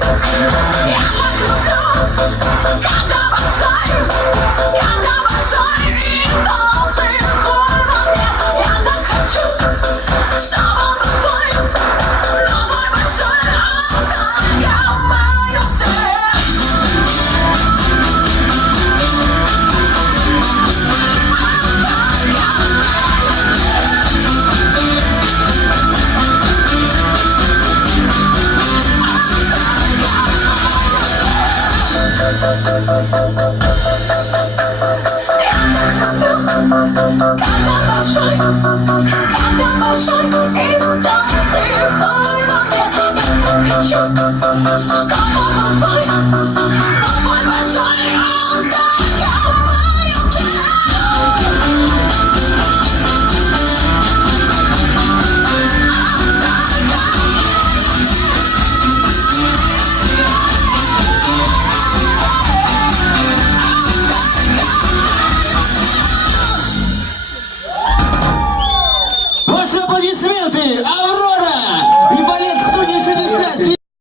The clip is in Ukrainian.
Yeah. Когда большой, аплодисменты! А